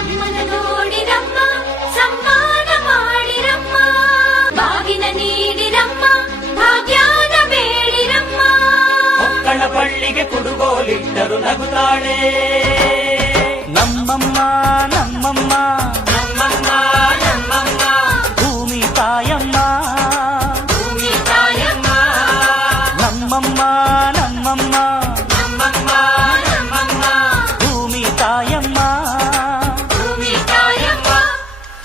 ಅಮ್ಮನ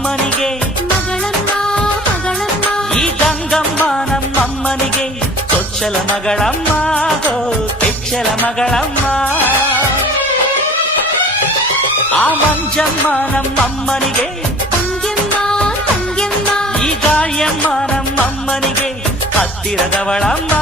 ನಮ್ಮಮ್ಮನಿಗೆ ಮಗಳಮ್ಮ ಮಗಳಮ್ಮ ಈ ಗಂಗಮ್ಮ ನಮ್ಮಮ್ಮನಿಗೆ ಚೊಚ್ಚಲ ಮಗಳಮ್ಮ ಹೋ ಕೆಚ್ಚಲ ಮಗಳಮ್ಮ ಆ ಮಂಜಮ್ಮ ನಮ್ಮಮ್ಮನಿಗೆ ತಂಗ್ಯಮ್ಮ ತಂಗ್ಯಮ್ಮ ಈ ಗಾಳಿಯಮ್ಮ ನಮ್ಮಮ್ಮನಿಗೆ ಹತ್ತಿರದವಳಮ್ಮ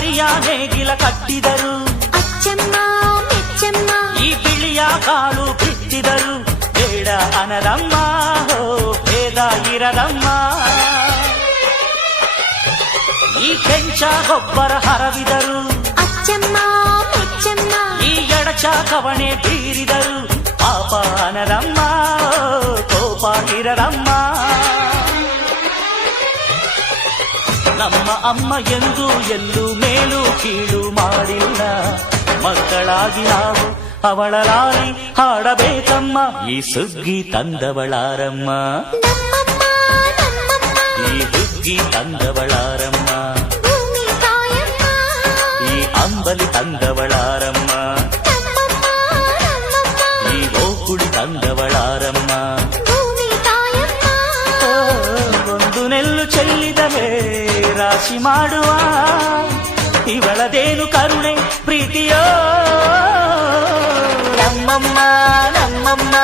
ಈ ಕರಿಯ ನೇಗಿಲ ಕಟ್ಟಿದರು ಅಚ್ಚಮ್ಮ ಮೆಚ್ಚಮ್ಮ ಈ ಬಿಳಿಯ ಕಾಳು ಬಿತ್ತಿದರು ಬೇಡ ಅನರಮ್ಮ ಹೋ ಭೇದ ಇರದಮ್ಮ ಈ ಕೆಂಚ ಗೊಬ್ಬರ ಹರವಿದರು ಅಚ್ಚಮ್ಮ ಮೆಚ್ಚಮ್ಮ ಈ ಎಡಚ ಕವಣೆ ಬೀರಿದರು ಪಾಪ ಅನರಮ್ಮ ನಮ್ಮ ಅಮ್ಮ ಎಂದು ಎಲ್ಲೂ ಮೇಲು ಕೀಳು ಮಾಡಿಲ್ಲ ಮಕ್ಕಳಾಗಿ ನಾವು ಅವಳ ಲಾಲಿ ಹಾಡಬೇಕಮ್ಮ ಈ ಸುಗ್ಗಿ ತಂದವಳಾರಮ್ಮ ನಮ್ಮಮ್ಮ ನಮ್ಮಮ್ಮ ಈ ಹುಗ್ಗಿ ತಂದವಳಾರಮ್ಮ ಭೂಮಿ ತಾಯಮ್ಮ ಈ ಅಂಬಲಿ ತಂದವಳಾರಮ್ಮ ರಾಶಿ ಮಾಡುವ ಇವಳದೇನು ಕರುಣೆ ಪ್ರೀತಿಯೋ ನಮ್ಮಮ್ಮ ನಮ್ಮಮ್ಮ